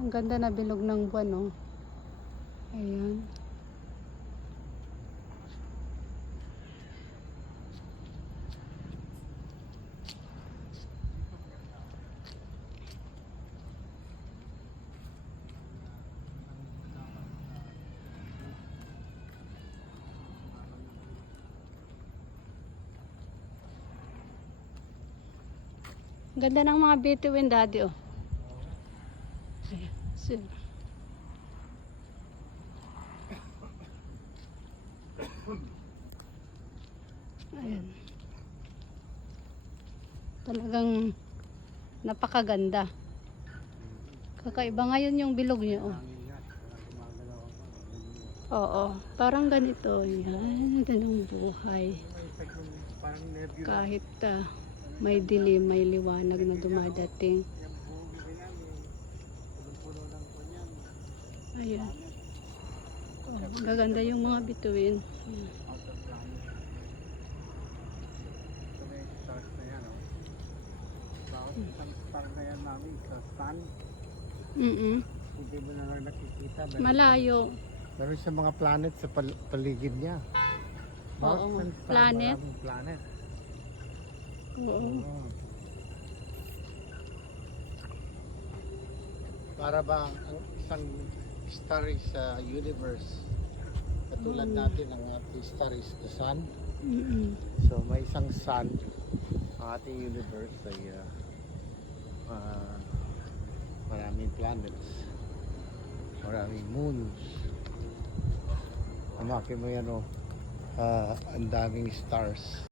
Ang ganda na bilog ng buwan, oh. Ayan. Ganda ng mga bituin, daddy, oh. So, Ayan. Talagang napakaganda. Kakaiba ngayon yung bilog niya, oh. Oo, parang ganito. Yan, ganun buhay. Kahit ah, may dilim, may liwanag na dumadating. Yung buong namin, punong-puno ng kanyan. Ayan. Oh, gaganda yung mga bituin. Ayan. Out of planet. Ito may stars na yan, oh. Bakit isang star na yan namin sa sun? Mm-mm. Hindi mo na lang nakikita. Malayo. Meron siya mga planet sa pal- paligid niya. Bakit Oo, star, planet. planet. Oo. Oo. Para ba ang isang star is sa universe? Katulad Mm. natin ang ating star is the sun. Mm-mm. So may isang sun ang ating universe ay uh, uh, maraming planets. Maraming moons. Amaki mo yan oh. Uh, ang daming stars.